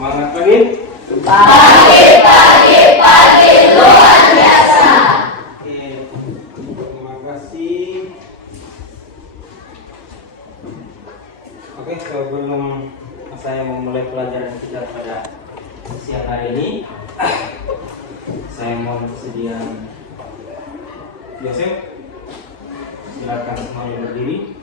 Semangat lagi. Pagi luar biasa. Oke, terima kasih. Oke, sebelum saya memulai pelajaran kita pada siang hari ini, saya mau bersedia. Yosef, silakan semuanya berdiri.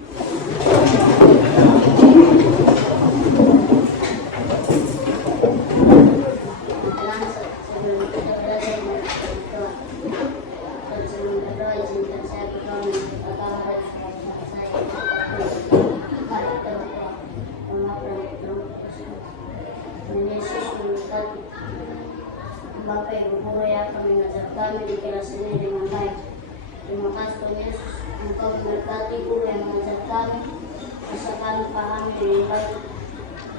Bapak Ibu guru yang akan mengajar kami di kelas ini dengan baik. Terima kasih Tuhan Yesus, Engkau memberkati guru yang mengajar kami, bisa kami pahami dengan baik.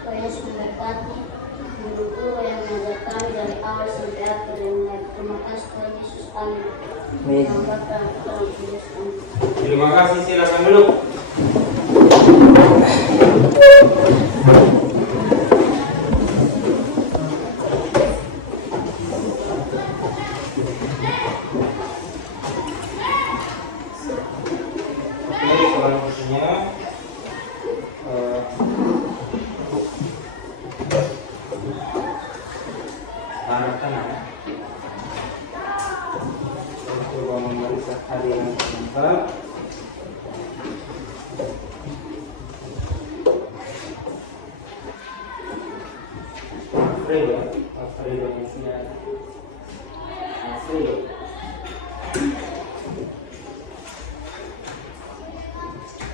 Tuhan Yesus memberkati guru-guru yang mengajar kami dari awal sampai akhir dengan baik. Terima kasih Tuhan Yesus, amin. Terima kasih, silakan duduk.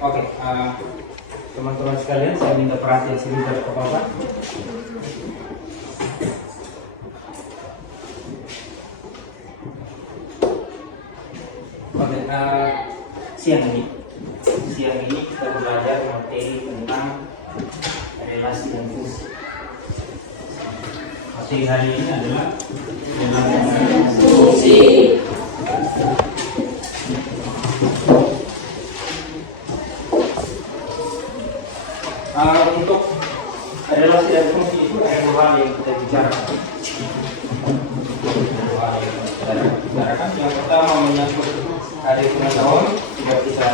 Oke, teman-teman sekalian, saya minta perhatian sebentar ke Bapak. Oke, siang ini kita belajar materi tentang relasi dan fungsi. Materi hari ini adalah relasi dan fungsi. Untuk relasi dan fungsi itu ada dua hal yang kita bicarakan. Yang pertama menyangkut hari pengetahuan, tidak bisa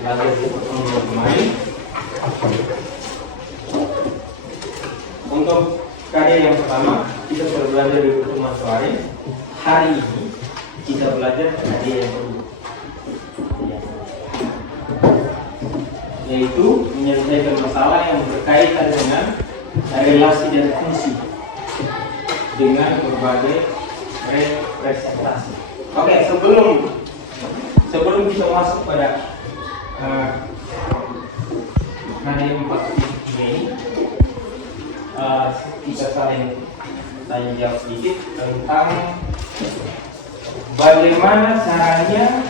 belajar di pertemuan kemarin. Untuk karya yang pertama, kita sudah belajar di pertemuan kemarin. Hari ini kita belajar karya yang kedua, yaitu menyelesaikan masalah yang berkaitan dengan relasi dan fungsi dengan berbagai representasi. Oke, sebelum kita masuk pada nada 4.3 ini, kita saling tanya jawab sedikit tentang bagaimana caranya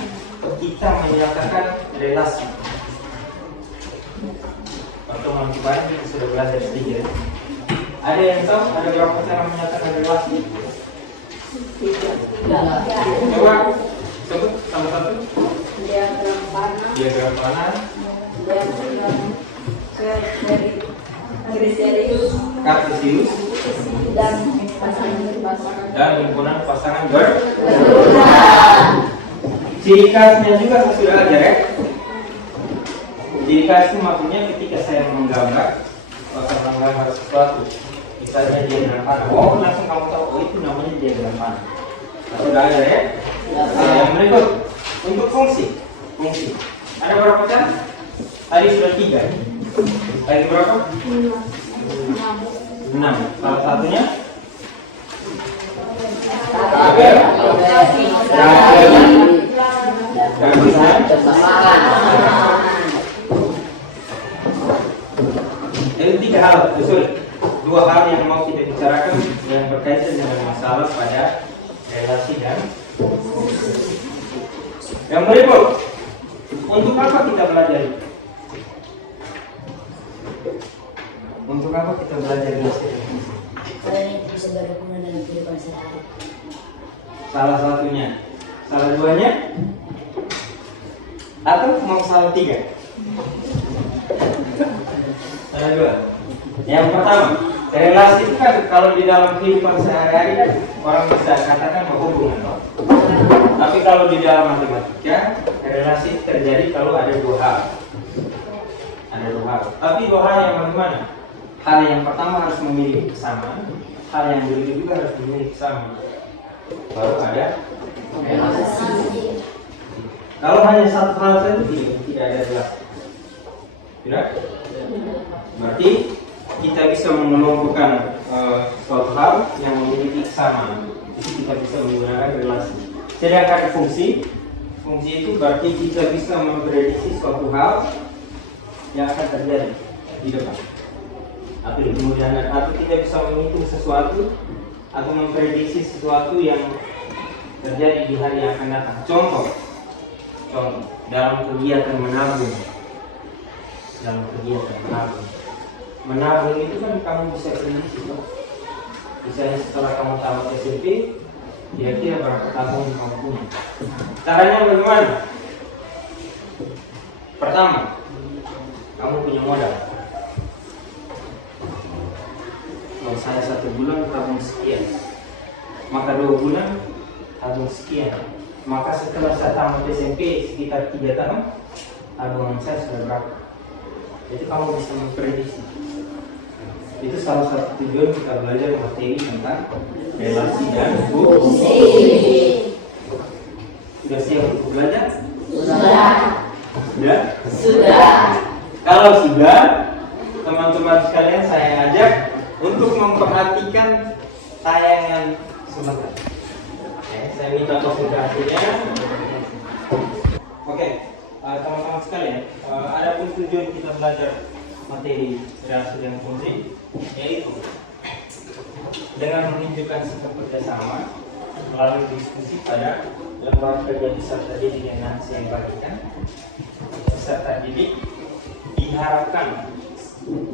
kita menyatakan relasi. Pertemuan kemarin kita sudah belajar sedikit. Ada yang tahu ada berapa cara menyatakan relasi? Coba sebut salah satu. Diagram panah. Kartesius. Dan himpunan pasangan ciri khasnya juga saya sudah ajar ya. Ciri khas itu maksudnya ketika saya menggambar sesuatu, misalnya diagram panah, langsung kamu tahu, itu namanya diagram panah. Sudah ada ya? Yang berikut untuk fungsi. Ada berapa cara? Tadi sudah 3. Tadi berapa? 6. Salah satunya? Itu 3 hal, sorry. 2 hal yang mau kita bicarakan yang berkaitan dengan masalah pada relasi dan yang berikut. Untuk apa kita belajar? Untuk apa kita belajar relasi dan fungsi? Karena ini bisa berguna dalam kehidupan sehari-hari. Salah satunya, salah duanya, atau mau salah 3? Salah 2. Yang pertama, Relasi itu kan kalau di dalam kehidupan sehari-hari kan orang bisa katakan berhubungan, no? Tapi kalau di dalam matematika relasi terjadi kalau ada dua hal. Ada dua hal. Tapi dua hal yang bagaimana? Hal yang pertama harus memiliki kesamaan, hal yang kedua juga harus memiliki kesamaan. Baru ada relasi. Kalau hanya satu hal saja tidak ada relasi. Tidak? Berarti kita bisa mengelompokkan suatu hal yang memiliki kesamaan. Jadi kita bisa menggunakan relasi. Sedangkan fungsi itu berarti kita bisa memprediksi suatu hal yang akan terjadi di depan. Atau di kemudian, atau kita bisa menghitung sesuatu atau memprediksi sesuatu yang terjadi di hari yang akan datang. Contoh dalam kegiatan menabung. Menabung itu kan kamu bisa prediksi, toh. Misalnya setelah kamu tamat SMP, kira-kira berapa tabung kamu punya. Caranya bagaimana? Pertama, kamu punya modal. Kalau saya 1 bulan tabung sekian, maka 2 bulan tabung sekian. Maka setelah saya tamat SMP sekitar 3 tahun, tabungan saya sudah berapa? Jadi kamu bisa memprediksi. Itu salah satu tujuan kita belajar materi tentang relasi dan fungsi. Sudah siap untuk belajar? Sudah. Kalau sudah, teman-teman sekalian saya ajak untuk memperhatikan tayangan sebentar. Saya minta konsentrasinya. Oke, teman-teman sekalian, ada pun tujuan kita belajar materi relasi dan fungsi, yaitu dengan menunjukkan sikap kerjasama melalui diskusi pada lembar kerja peserta didik yang nanti saya bagikan. Peserta didik diharapkan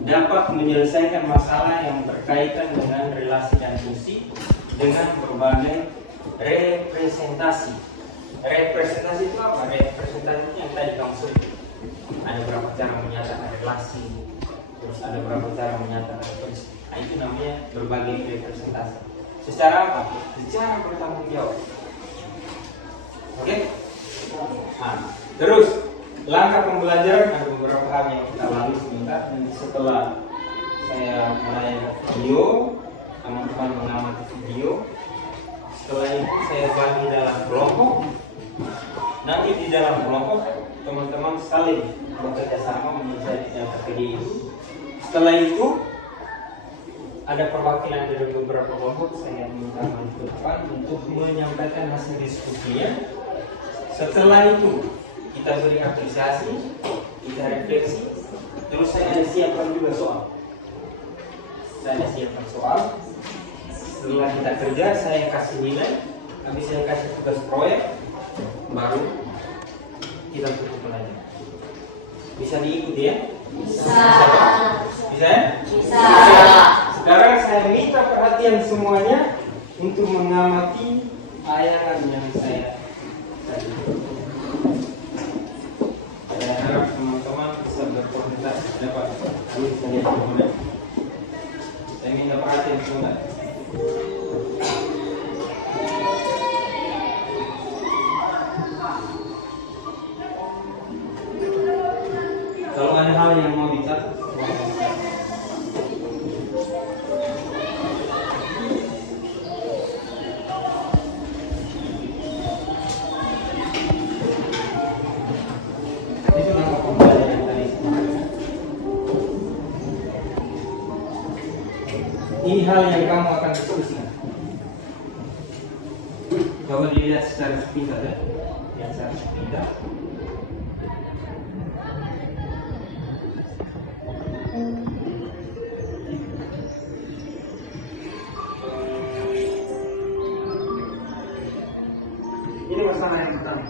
dapat menyelesaikan masalah yang berkaitan dengan relasi dan fungsi dengan berbagai representasi. Representasi itu apa? Representasi yang tadi kamu sebut. Ada berapa cara menyatakan relasi, terus ada berapa cara menyatakan fungsi. Nah, itu namanya berbagai representasi. Secara apa? Secara bertanggung jawab. Oke? Nah, terus langkah pembelajaran ada beberapa hal yang kita lalui sebentar. Dan setelah saya mulai video, teman-teman mengamati video. Setelah itu saya bagi dalam kelompok. Nanti di dalam kelompok teman-teman saling bekerja sama menyelesaikan kerja itu. Setelah itu ada perwakilan dari beberapa kelompok, saya minta maju ke depan untuk menyampaikan hasil diskusinya. Setelah itu kita beri apresiasi, kita refleksi, terus saya ada siapkan juga soal. Setelah kita kerja, saya kasih nilai, habis saya kasih tugas proyek, baru kita tutup pelajaran. Bisa diikuti ya? Bisa ya? Bisa. Sekarang saya minta perhatian semuanya untuk mengamati tayangan yang saya tadi. Saya harap teman-teman bisa berkoordinasi dapat. Saya minta perhatian semuanya. Kalau ada hal yang mau dicatat, itu langkah pembelajaran tadi. Ini hal yang kamu akan diskusikan. Coba dilihat secara sepintas ya, yang secara sepintas. Ini masalah yang pertama.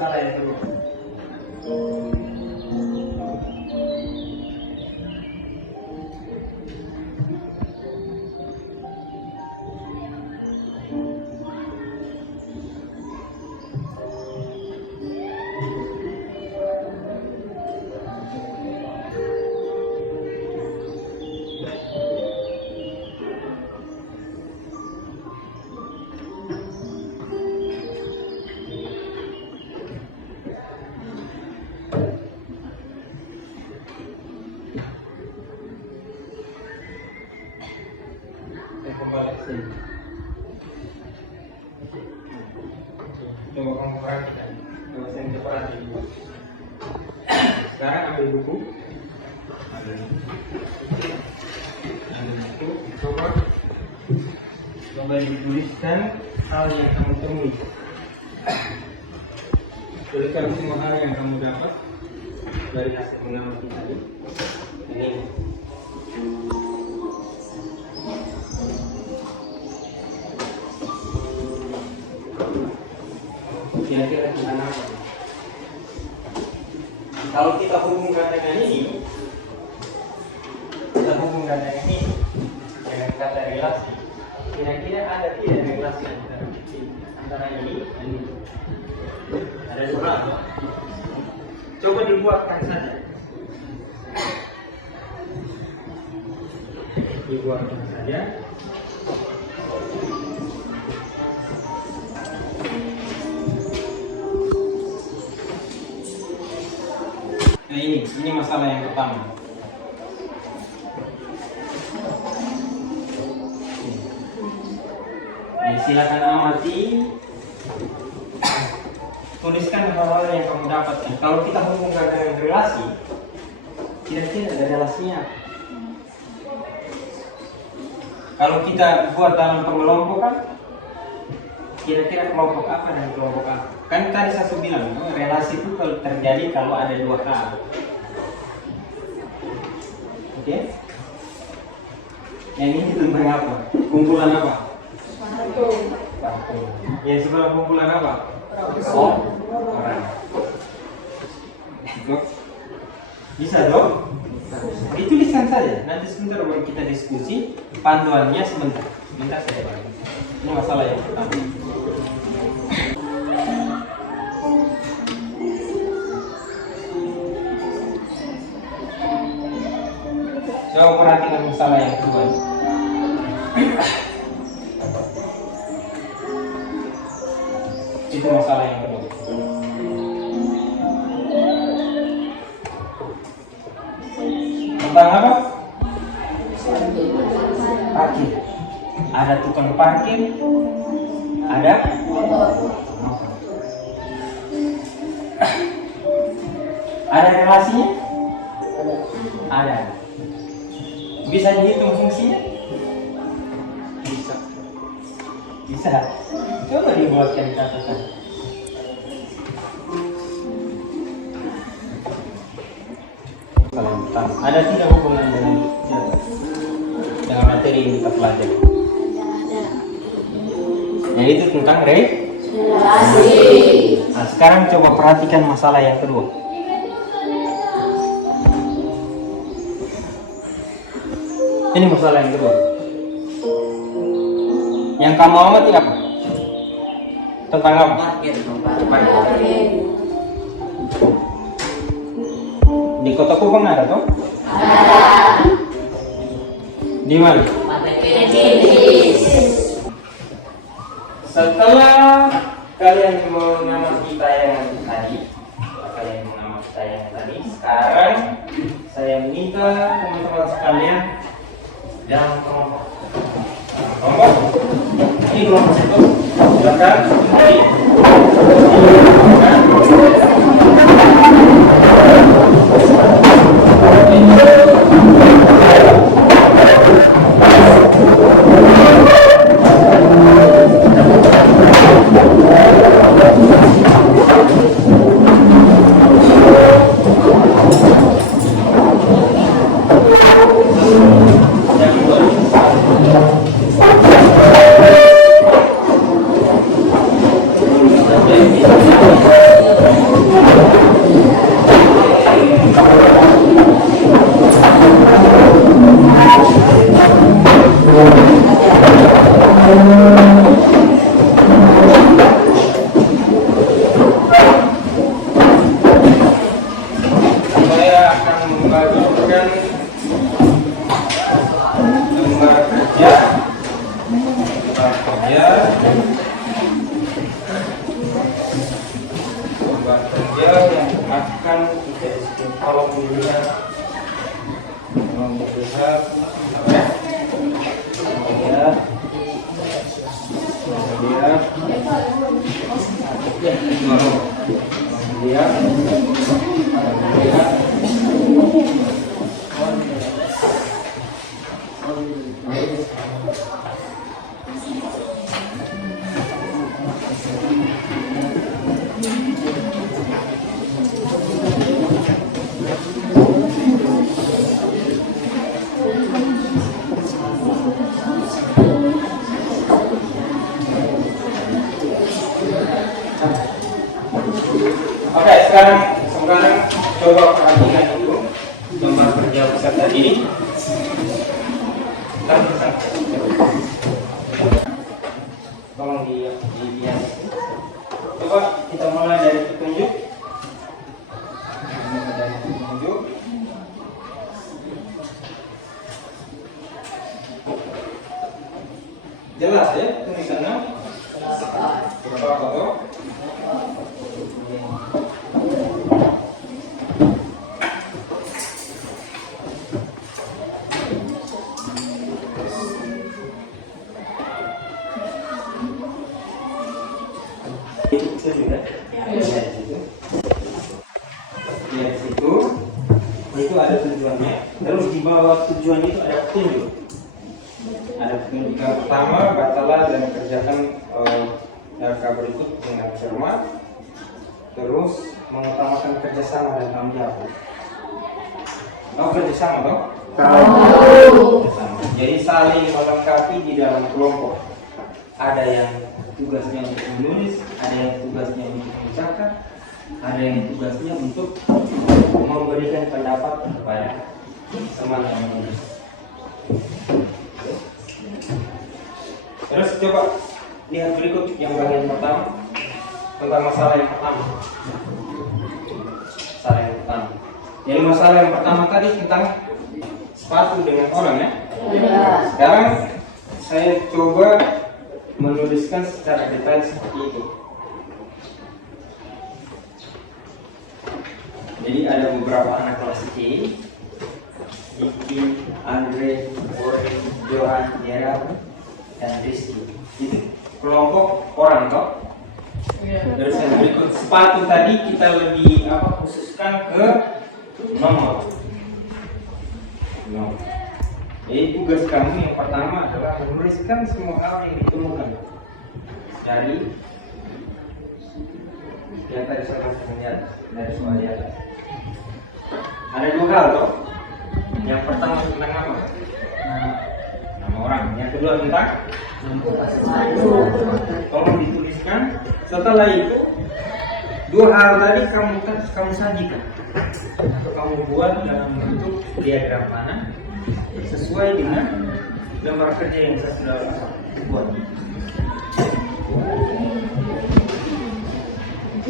masalah yang kedua. Kembali ke sini. Coba kamu perhatikan. Coba saya perhatikan. Sekarang ambil buku. Ambil buku. Coba dituliskan hal yang kamu temui. Tuliskan semua hal yang kamu dapat dari hasil mengamati tadi. Ini. Kira-kira tentang apa? Kalau kita hubungkan dengan ini, dengan kata relasi, kira-kira ada tidak relasi antara ini dan ini? Ada berapa? Coba dibuatkan saja. Dibuatkan saja. Nah ini masalah yang pertama. Silakan amati, tuliskan hal-hal yang kamu dapatkan. Kalau kita hubungkan dengan relasi, kira-kira ada relasinya. Kalau kita buat dalam pengelompokan, kira-kira kelompok apa dan kelompok apa? Kan tadi saya bilang, relasi itu kalau terjadi kalau ada dua hal. Oke? Yang ini tentang apa? Kumpulan apa? Satu. Yang sebelah kumpulan apa? Orang. Bisa dong? Dituliskan saja. Nanti sebentar baru kita diskusi. Panduannya sebentar. Sebentar saya bagi. Ini masalah yang pertama. Coba perhatikan masalah yang kedua. Itu masalah yang kedua. Tentang apa? Parkir. Ada tukang parkir, ada relasinya? Ada. Bisa dihitung fungsinya? Bisa. Bisa. Coba dibuatkan catatan. Ada tidak hubungan dengan materi yang kita pelajari? Yang itu tentang relasi. Nah, sekarang coba perhatikan masalah yang kedua. Ini masalah yang kedua. Yang kamu amati apa? Tentang apa? Di Kota Kupang ada toh? Ada. Di mana? Setelah kalian mengamati tayangan tadi, sekarang saya minta teman-teman sekalian dalam kelompok. Ini kelompok itu. Silakan. Lihat. Oke, sekarang coba perhatikan dulu gambar kerja peserta ini. Tolong dilihat. Coba kita mulai dari petunjuk. Dari petunjuk. Jelas ya tulisannya. Coba foto. Itu juga lihat situ. Itu ada tujuannya. Terus di bawah tujuan itu ada petunjuk. Ada petunjuk yang pertama, bacalah dan kerjakan RK berikut dengan cermat. Terus mengutamakan kerjasama dan tanggung jawab. Tahu kerjasama toh? Tahu. Jadi saling melengkapi di dalam kelompok. Ada yang tugasnya untuk menulis, ada yang tugasnya untuk mengucapkan, ada yang tugasnya untuk memberikan pendapat kepada teman yang menulis. Terus coba lihat berikut yang bagian pertama tentang masalah yang pertama. Masalah yang pertama. Jadi masalah yang pertama tadi tentang sepatu dengan orang ya. Sekarang saya coba menuliskan secara detail seperti itu. Jadi ada beberapa anak kelas C, Diki, Andre, Borin, Johan, Gerald, dan Rizky. Itu kelompok orang toh. Terus yang berikut sepatu tadi kita lebih khususkan ke nomor. Jadi tugas kamu yang pertama adalah menuliskan semua hal yang ditemukan. Jadi yang tadi saya masih lihat dari soal di atas. Ada dua hal toh. Yang pertama tentang nama orang. Yang kedua tentang tolong dituliskan. Setelah itu dua hal tadi kamu sajikan atau kamu buat dalam bentuk diagram mana sesuai dengan gambar kerja yang saya sudah buat.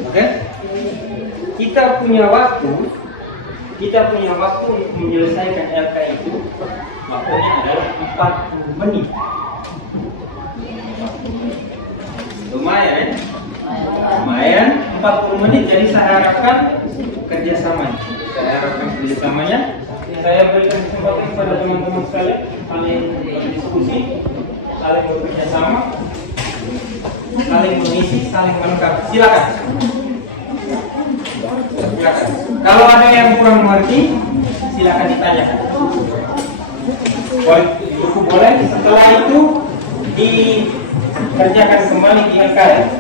Oke? Kita punya waktu untuk menyelesaikan LK itu waktunya adalah 40 menit. Lumayan 40 menit. Jadi saya harapkan kerjasamanya. Saya berikan kesempatan kepada teman-teman sekalian saling berdiskusi, saling bekerja sama, saling mengisi, saling melengkapi. Silakan. Kalau ada yang kurang mengerti, silakan ditanyakan. Boleh. Setelah itu dikerjakan kembali di LKS.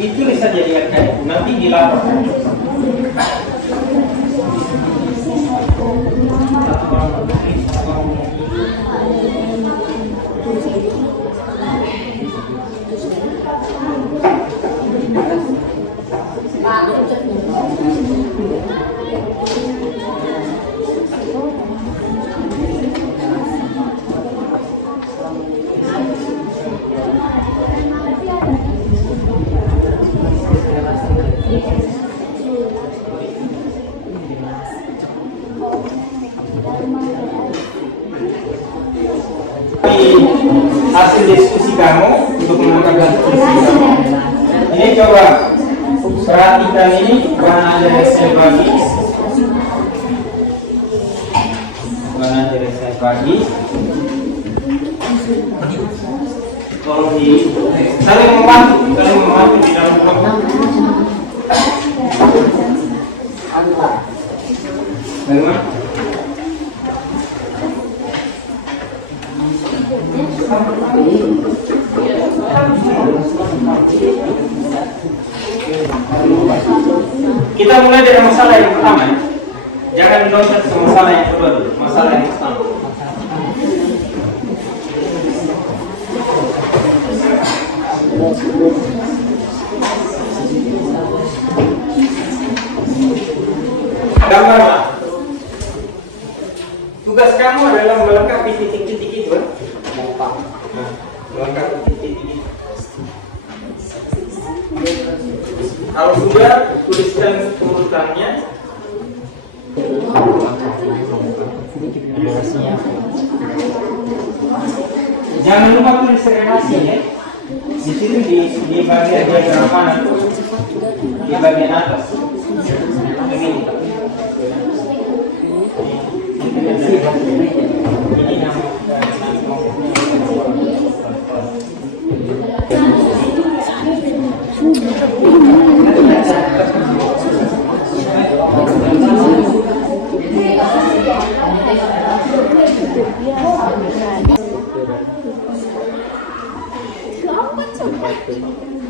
Ditulis saja di LKS. Nanti dilaporkan. Hasil diskusi kamu untuk menangkap diskusi kamu. Ini coba perhatikan ini bahan ajar yang saya bagi. tolong di saling membantu di dalam kelompok. Bagaimana? Kita mulai dari masalah yang pertama ya. Jangan loncat ke masalah yang kedua dulu. Masalah yang pertama. Gambar Pak. Tugas kamu adalah melengkapi titik-titik itu kan? Nah, melengkapi titik-titik. Kalau sudah, tuliskan urutannya. Jangan lupa tulis relasi ya. Di sini di bagian diagram kanan, di bagian atas. Begini. Ini nama.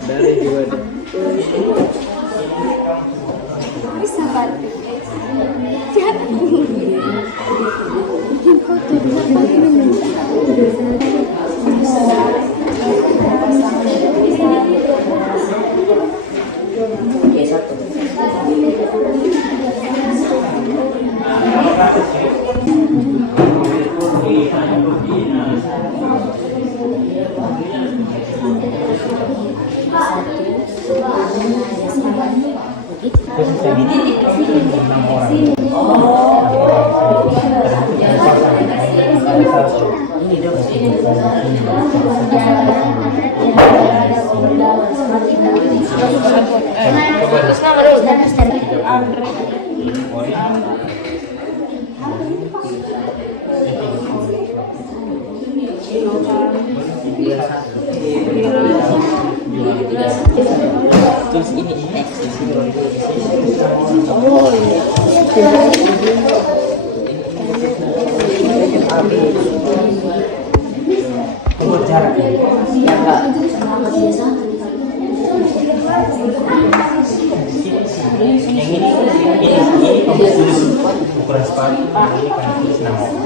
Dari juga bisa bantu jangan bikin foto terus nomor Andre terus ini oh iya jarak yang ini kamu tulis ukuran sepatu ini kan tulis nama ini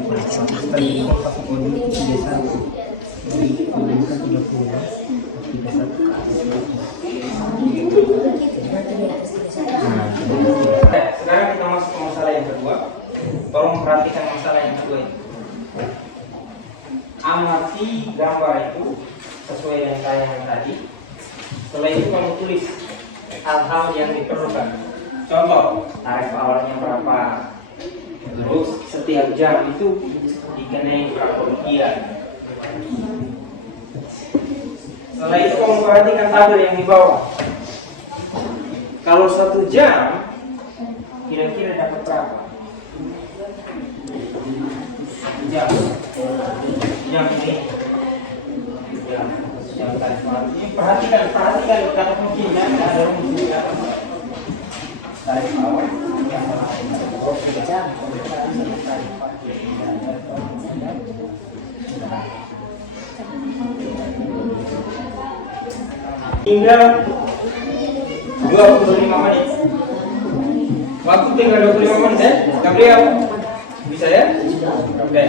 ukuran sepatu tadi pakai kode 31 jadi kode bukan 31. Sekarang kita masuk ke masalah yang kedua. Tolong perhatikan masalah yang kedua ini. Amati gambar itu sesuai dengan tayangan tadi. Setelah itu kamu tulis hal-hal yang diperlukan. Contoh, tarif awalnya berapa? Terus setiap jam itu dikenai berapa rupiah? Setelah itu kamu perhatikan tabel yang di bawah. Kalau 1 jam kira-kira dapat berapa? Jam ini jam tarif awal. Ini perhatikan kata kuncinya ada rumus tarif awal. Tinggal 25 menit. Waktu tinggal 25 menit ya. Gabriel, bisa ya? Oke.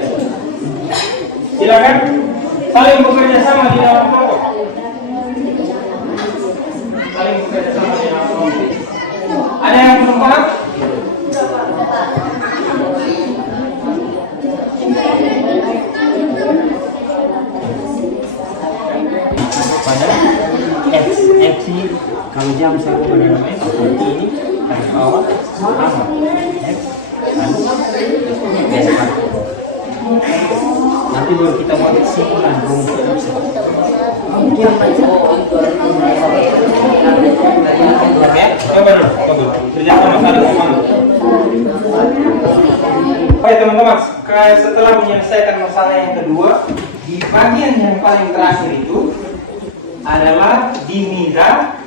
Silakan saling bekerja sama di dalam kelompok. Saling bekerja sama di dalam kelompok. Ada yang belum paham? Pada X ini kalau jam saya pada namanya berarti ini tarif awal sama X nanti baru kita buat kesimpulan rumus. Oke, coba dulu. Kerja sama saling semangat. Oke teman-teman, setelah menyelesaikan masalah yang kedua, di bagian yang paling terakhir itu adalah diminta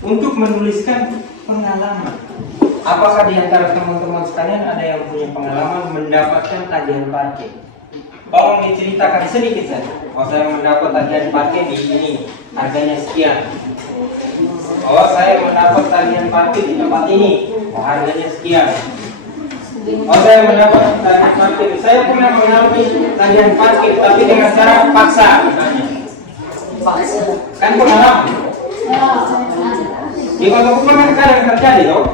untuk menuliskan pengalaman. Apakah di antara teman-teman sekalian ada yang punya pengalaman mendapatkan tagihan parkir? Tolong diceritakan sedikit saja. Oh, saya mendapat tagihan parkir di ini, harganya sekian. Oh, saya mendapat tagihan parkir di tempat ini, oh, harganya sekian. Oh, saya mendapat tagihan parkir. Saya pernah mengalami tagihan parkir, tapi dengan cara paksa, misalnya. Kan pengalaman. Di kota Kupang kan kadang terjadi, toh?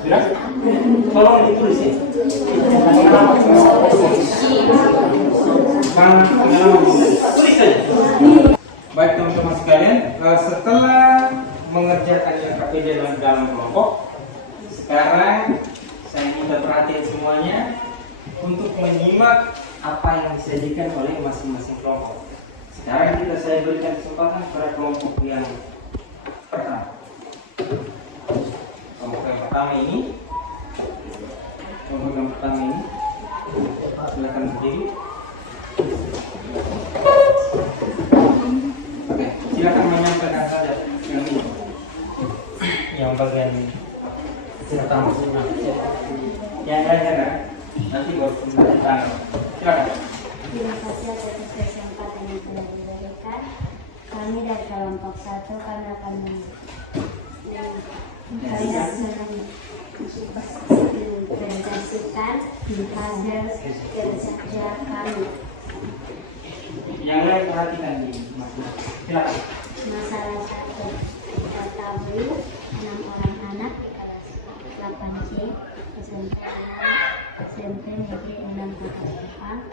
Sudah? Tolong ditulis ya. Tulis saja. Baik teman-teman sekalian, setelah mengerjakan yang KPD dalam kelompok, sekarang saya minta perhatian semuanya untuk menyimak apa yang disajikan oleh masing-masing kelompok. Sekarang saya berikan kesempatan pada kelompok yang pertama. Kelompok yang pertama ini, silakan berdiri. Oke, silakan menyampaikan saja yang ini, yang bagian pertama. Yang lainnya nanti baru tanya. Silakan. Terima kasih atas kesempatan yang telah diberikan. Kami dari kelompok 1 kami akan mempresentasikan hasil kerja kami. Yang lain perhatikan ini. Silakan. Masalah 1. Ketahui 6 orang anak di kelas 8C SMP Negeri 6 Kota Kupang.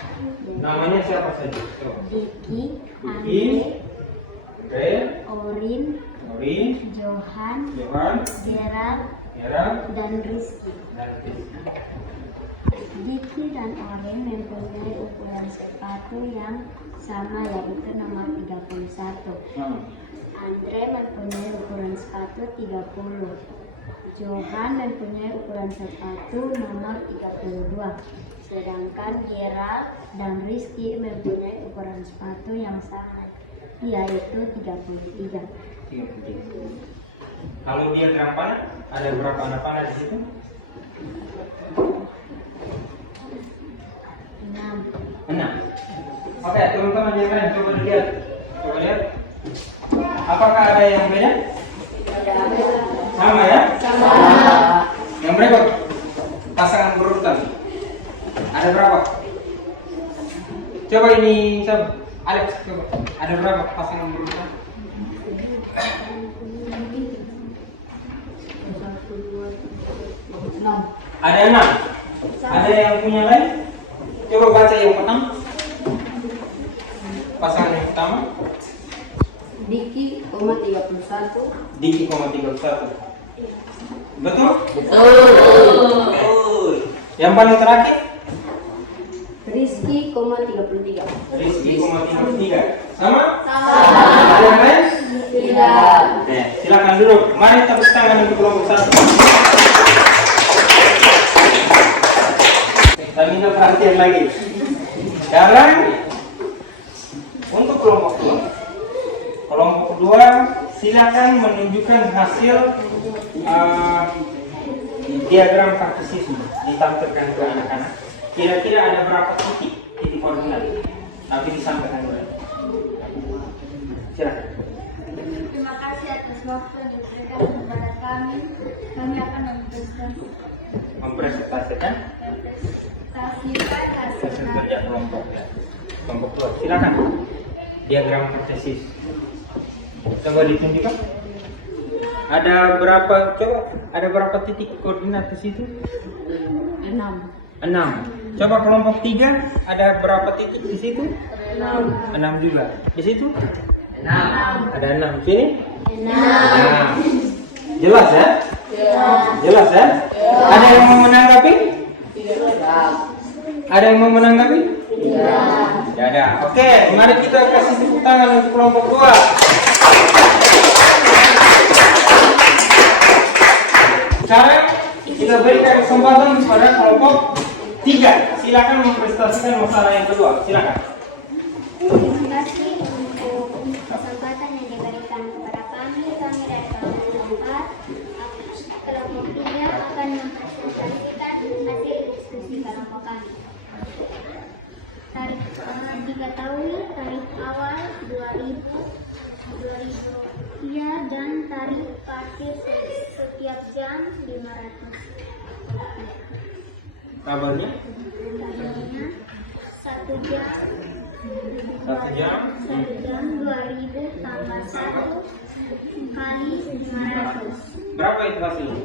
Namanya siapa saja? Diki, Andre, Orin, Johan, Gerald, dan Rizky. Diki dan Orin mempunyai ukuran sepatu yang sama, yaitu nomor 31. Andre mempunyai ukuran sepatu 30. Johan mempunyai ukuran sepatu nomor 32. Sedangkan Gerald dan Rizky mempunyai ukuran sepatu yang sama, yaitu 33. Kalau diagram panah, ada berapa anak panah di situ? 6. Oke, teman-teman yang lain coba lihat. Apakah ada yang beda? Sama ya? Sama. Yang berikut pasangan berurutan. Ada berapa? Coba ini siapa? Alex, coba. Ada berapa pasangan berurutan? Ada 6. Ada yang punya lain? Coba baca yang pertama. Pasangan yang pertama. Diki, 31. Diki, 31. Betul? Betul. Yang paling terakhir? Rizky, 33. Rizky, 33. Sama? Sama. Ada yang lain? Tidak. Oke, silakan duduk. Mari tepuk tangan untuk kelompok 1. Saya minta perhatian lagi. Sekarang untuk kelompok 2. Kelompok 2 silakan menunjukkan hasil diagram kartesisme ditampilkan ke anak-anak. Kira-kira ada berapa titik koordinat? Tapi disampaikan dulu. Silakan. Terima kasih atas waktu yang diberikan kepada kami. Kami akan Mempresentasikan hasil hasil kerja kelompok. Kelompok 2. Silakan. Diagram kartesis. Coba ditunjukkan. Ada berapa? Coba. Ada berapa titik koordinat di situ? 6. Coba kelompok 3 ada berapa titik di situ? 6 juga. Di situ? 6. Ada 6. Sini? 6. Jelas ya? Jelas ya? Ada yang mau menanggapi? Ada yang mau menanggapi? Tidak ada. Oke, mari kita kasih tepuk tangan untuk kelompok 2. Sekarang kita kita berikan kesempatan kepada kelompok 3. Silakan mempresentasikan masalah yang kedua. Silakan. Terima kasih untuk kesempatan yang diberikan kepada kami. Kami dari kelompok 4. Kelompok 3 akan mempresentasikan hasil diskusi kelompok kami. Tarif diketahui tarif awal 2.000 rupiah dan tarif parkir setiap jam 500. Kabarnya? Kabarnya 1 jam 2.000 tambah 1 kali 500. Berapa itu hasilnya?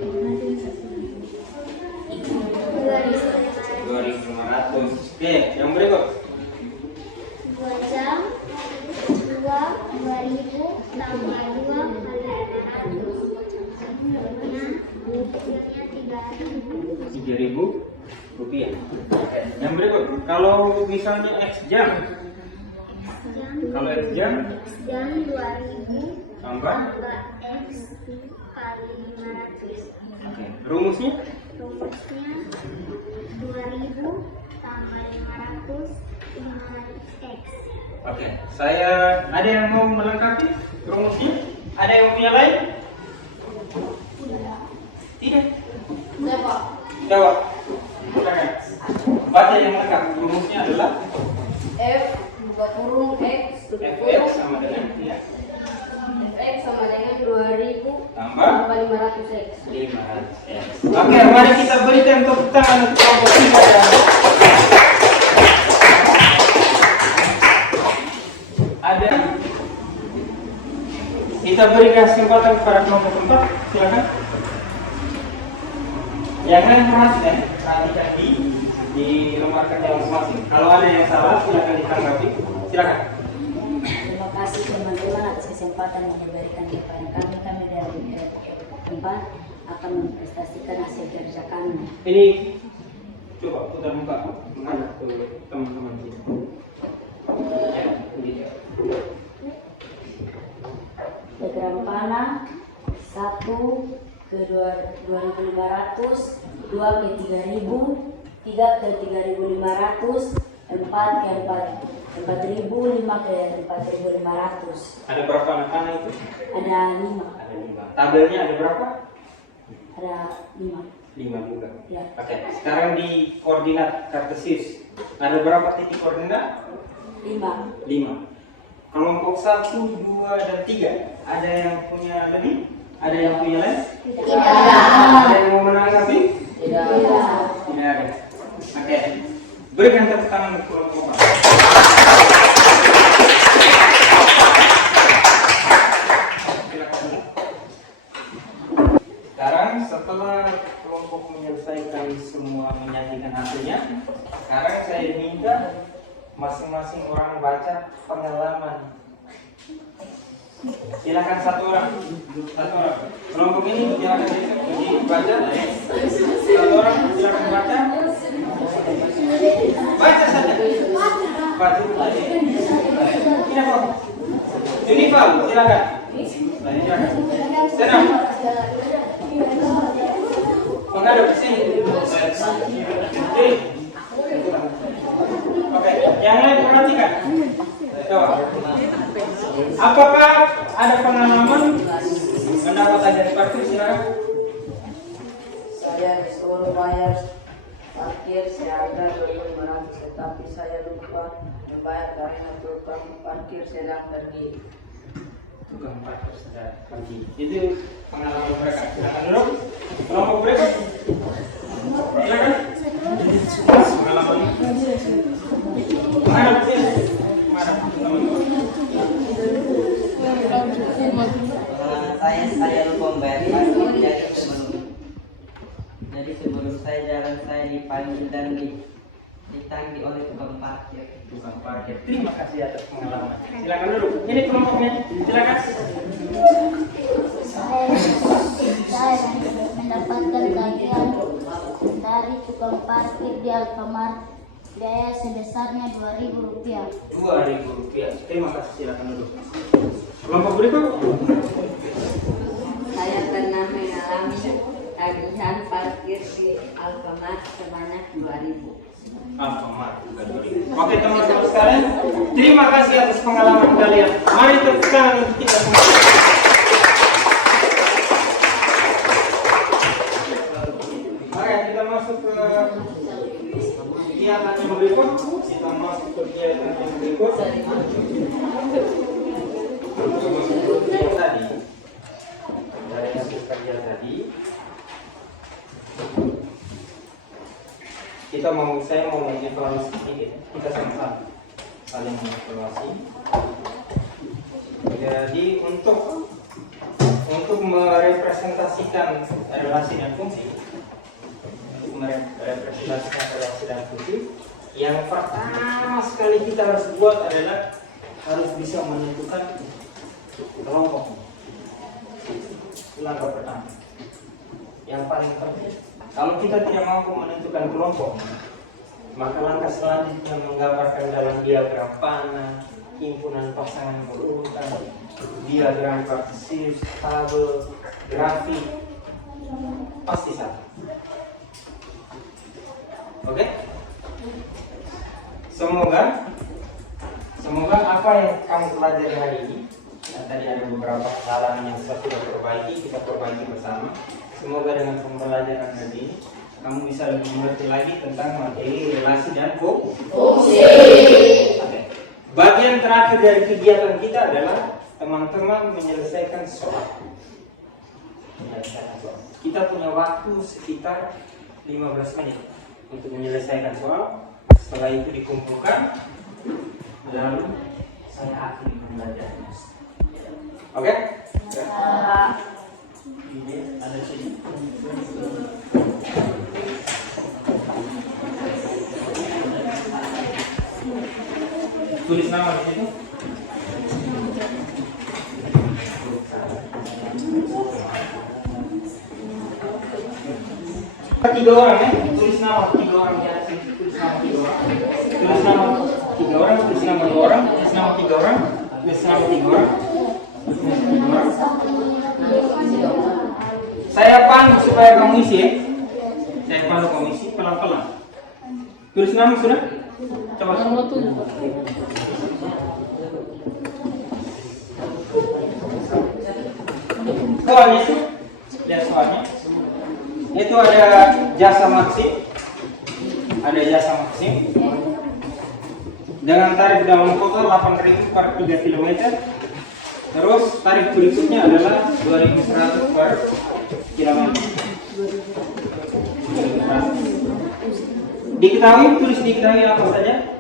2.500. Oke, yang berikut. 2 jam 2.000 tambah 2 kali 500. Hasilnya 3.000 rupiah. Yang berikut, kalau misalnya X jam, kalau X jam jam 2.000 tambah, X kali 500. oke, rumusnya Rumusnya 2.000 tambah 500 X. oke. Ada yang mau melengkapi rumusnya? Ada yang punya lain? Tidak. Jawab. Silakan. Baca yang lengkap. Rumusnya adalah F buka kurung X tutup fx kurung sama dengan ya, Fx sama dengan 2.000 tambah tambah 500 X. 500x. Oke, mari kita berikan tepuk tangan untuk kelompok 3 ya. Ada kita berikan kesempatan kepada kelompok 4. Silakan. Yang lain perhatikan di lembar kerja masing-masing. Kalau ada yang salah, silakan ditanggapi. Silakan. Terima kasih teman-teman atas kesempatan yang diberikan kepada kami. Kami dari tempat akan mempresentasikan hasil kerja kami. Ini coba putar muka menghadap ke teman-teman sini. Ya, begitu. Diagram panah 1 ke 2.500, 2 ke 3.000, 3 ke 3.500, 4 ke 4.000, 5 ke 4.500. Ada berapa anak-anak itu? Ada 5. Ada 5. Tabelnya ada berapa? Ada 5. 5 juga. Ya. Oke, sekarang di koordinat kartesius ada berapa titik koordinat? 5. 5. Kelompok 1, 2, dan 3. Ada yang punya lebih? Ada yang punya lain? Tidak. Ada yang mau menanggapi? Tidak. Tidak ada. Oke. Berikan tepuk tangan untuk kelompok 4. Sekarang setelah kelompok menyelesaikan semua menyajikan hasilnya, sekarang saya minta masing-masing orang baca pengalaman. Silakan satu orang. Kelompok ini silakan dibaca. Satu orang silakan baca. Baca saja. Baca saja. Ini apa? Ini Pak, silakan. Senang. Menghadap ke sini. Oke, yang lain perhatikan. Coba. Apakah ada pengalaman mendapatkan dari parkir? Silakan. Saya disuruh bayar parkir seharga 2.500, tetapi saya lupa membayar karena tukang parkir sedang pergi. Tukang parkir sedang pergi. Itu pengalaman mereka. Silakan dulu. Kelompok berikut. Silakan. Pengalaman. Mana sini? Mana? Saya lupa membayar parkir, jadi sebelum saya jalan saya dipanggil dan ditagih oleh tukang parkir. Tukang parkir. Terima kasih atas pengalaman. Silakan dulu. Ini kelompoknya. Silakan. Saya mendapatkan tagihan dari tukang parkir di Alfamart. Biaya sebesarnya Rp2.000. Rp2.000. Terima kasih. Silakan dulu. Kelompok berikut. Saya pernah mengalami tagihan parkir di Alfamart sebanyak 2.000. Alfamart bukan 2000. Oke teman-teman sekalian, terima kasih atas pengalaman kalian. Mari tepuk tangan untuk kita semua. Oke, kita masuk ke kegiatan yang berikut. Kita masuk ke kegiatan yang berikut. Tadi dari hasil kerja tadi, saya mau mengevaluasi sedikit. Kita sama-sama saling mengevaluasi. Jadi untuk merepresentasikan relasi dan fungsi, yang pertama sekali kita harus buat adalah harus bisa menentukan kelompok. Langkah pertama yang paling penting. Kalau kita tidak mampu menentukan kelompok, maka langkah selanjutnya menggambarkan dalam diagram panah, himpunan pasangan berurutan, diagram kartesius, tabel, grafik, pasti salah. Oke? Semoga apa yang kamu pelajari hari ini, tadi ada beberapa kesalahan yang kita sudah perbaiki bersama. Semoga dengan pembelajaran hari ini kamu bisa lebih mengerti lagi tentang materi relasi dan fungsi. Oke. Bagian terakhir dari kegiatan kita adalah teman-teman menyelesaikan soal. Kita punya waktu sekitar 15 menit untuk menyelesaikan soal. Setelah itu dikumpulkan, lalu saya akhiri pembelajaran. Oke? Ini ada sini. Tulis nama di situ. Tiga orang ya, tulis nama 3 orang di atas ini. Tulis nama 3 orang. Tulis nama 3 orang, tulis nama 2 orang, tulis nama 3 orang, tulis nama 3 orang. Saya pandu supaya kamu isi ya. Saya pandu kamu isi pelan-pelan. Tulis nama sudah? Coba. Soalnya itu, lihat soalnya. Itu ada jasa Maxim. Ada jasa Maxim. Dengan tarif dalam kota 8.000 per 3 km. Terus tarif berikutnya adalah 2.100 per kilometer. Diketahui apa saja?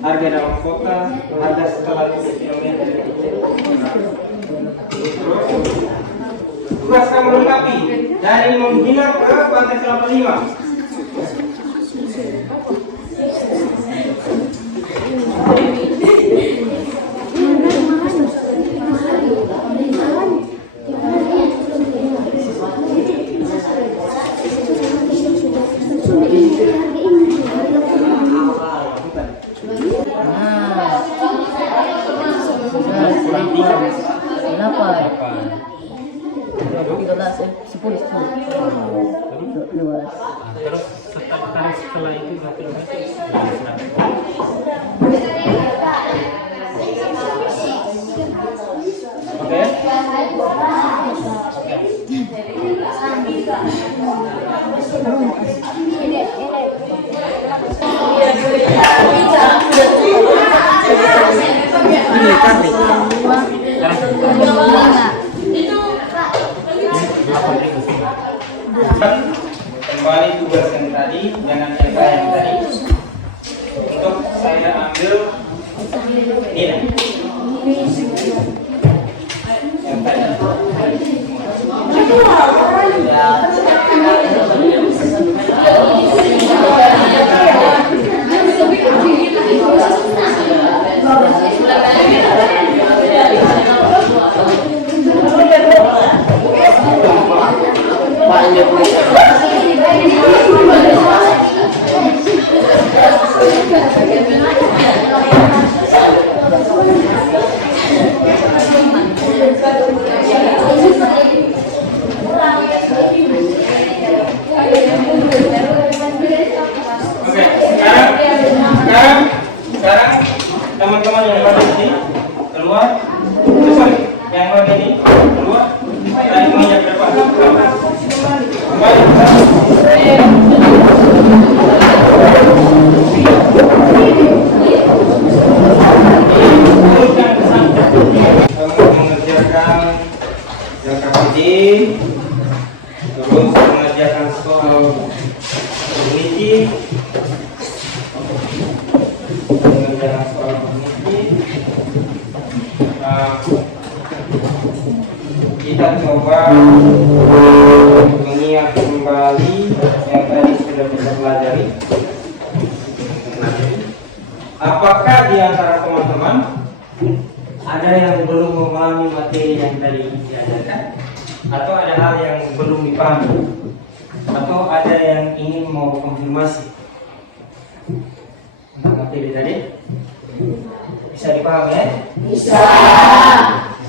Harga dalam kota, harga setelah 3 km. Terus tugas kamu lengkapi dari Menghilang ke Pantai Kelapa Lima. Terus setelah itu 2 kilometer. Oke. Kembali tugas yang tadi dengan yang tadi untuk saya ambil nilai yang tadi. Kurang Sekarang teman-teman yang ada di sini keluar. Sorry, yang ada ini keluar. Tarik menginjak ke depan. Kembali. Urutkan ke sana. Kamu mengerjakan JKPD, terus mengerjakan soal kognitif, mengerjakan soal kognitif. Kita coba mengingat kembali yang tadi sudah kita pelajari. Apakah di antara teman-teman ada yang belum memahami materi yang tadi diajarkan, atau ada hal yang belum dipahami, atau ada yang ingin mau konfirmasi tentang materi tadi? Bisa dipahami ya? Bisa.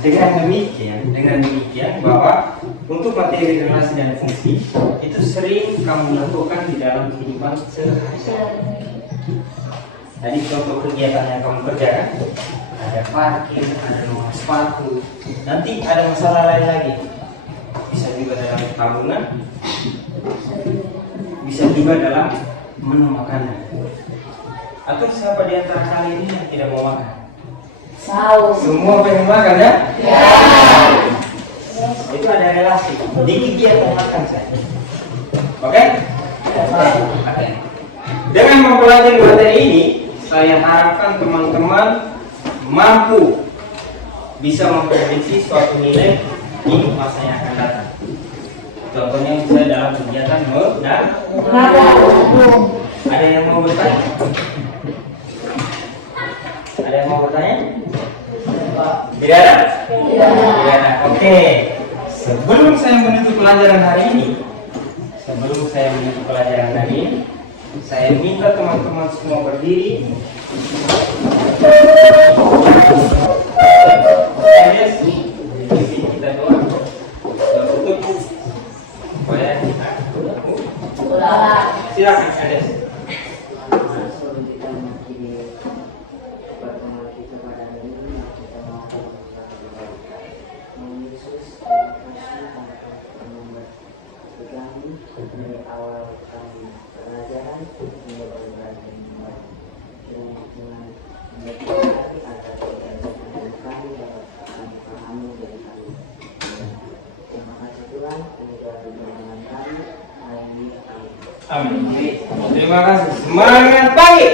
Dengan demikian bahwa untuk materi relasi dan fungsi itu sering kamu lakukan di dalam kehidupan sehari-hari. Tadi contoh kegiatan yang kamu kerjakan, ada parkir, ada nomor sepatu, nanti ada masalah lain lagi. Bisa juga dalam tabungan, bisa juga dalam menu makanan. Atau siapa di antara kalian ini yang tidak mau makan? Semua pengen makan ya? Ya. Itu ada relasi. Dikit dia mau makan saya. Oke? Oke. Dengan mempelajari materi ini, saya harapkan teman-teman mampu bisa memprediksi suatu nilai di masa yang akan datang. Contohnya misalnya dalam kegiatan dan ada yang mau bertanya? Ada yang mau bertanya? Tidak ada? Tidak ada. Oke. Sebelum saya menutup pelajaran hari ini, saya minta teman-teman semua berdiri. Kita doa. Tutup. Silakan, Ades. Dari awal kami pelajaran hingga berganti dengan mempelajari agar kami dapat kami pahami dari kami. Terima kasih Tuhan, semoga dengan kami hari ini. Amin. Terima kasih. Semangat pagi.